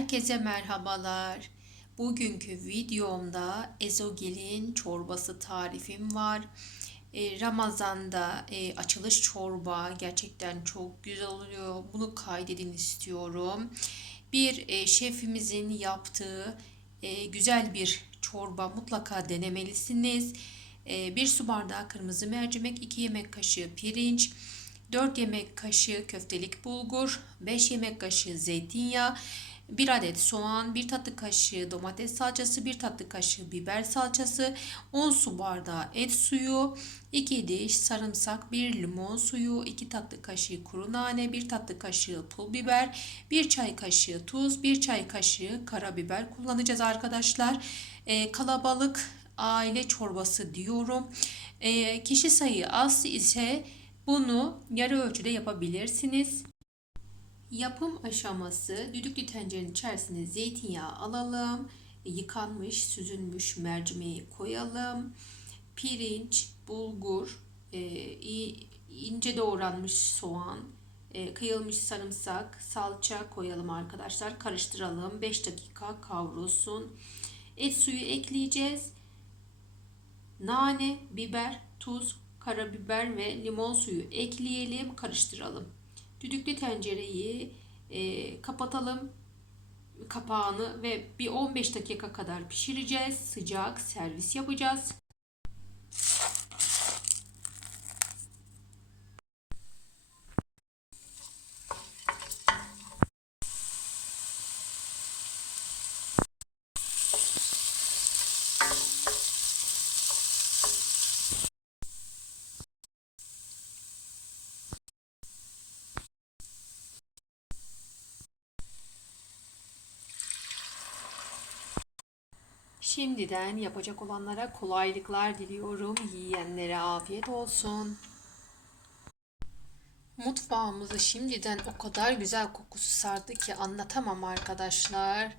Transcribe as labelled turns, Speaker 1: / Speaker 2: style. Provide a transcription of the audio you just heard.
Speaker 1: Herkese merhabalar. Bugünkü videomda ezogelin çorbası tarifim var. E, Ramazan'da e, açılış çorba gerçekten çok güzel oluyor. Bunu kaydedin istiyorum. Bir e, şefimizin yaptığı güzel bir çorba mutlaka denemelisiniz. E, bir su bardağı kırmızı mercimek, 2 yemek kaşığı pirinç, 4 yemek kaşığı köftelik bulgur, 5 yemek kaşığı zeytinyağı, 1 adet soğan, 1 tatlı kaşığı domates salçası, 1 tatlı kaşığı biber salçası, 10 su bardağı et suyu, 2 diş sarımsak, 1 limon suyu, 2 tatlı kaşığı kuru nane, 1 tatlı kaşığı pul biber, 1 çay kaşığı tuz, 1 çay kaşığı karabiber kullanacağız arkadaşlar. Ee, kalabalık aile çorbası diyorum. Ee, kişi sayı az ise bunu yarı ölçüde yapabilirsiniz. Yapım aşaması düdüklü tencerenin içerisine zeytinyağı alalım. Yıkanmış, süzülmüş mercimeği koyalım. Pirinç, bulgur, e, ince doğranmış soğan, e, kıyılmış sarımsak, salça koyalım arkadaşlar. Karıştıralım. 5 dakika kavrulsun. Et suyu ekleyeceğiz. Nane, biber, tuz, karabiber ve limon suyu ekleyelim. Karıştıralım. Düdüklü tencereyi e, kapatalım kapağını ve bir 15 dakika kadar pişireceğiz. Sıcak servis yapacağız. Şimdiden yapacak olanlara kolaylıklar diliyorum. Yiyenlere afiyet olsun. Mutfağımızı şimdiden o kadar güzel kokusu sardı ki anlatamam arkadaşlar.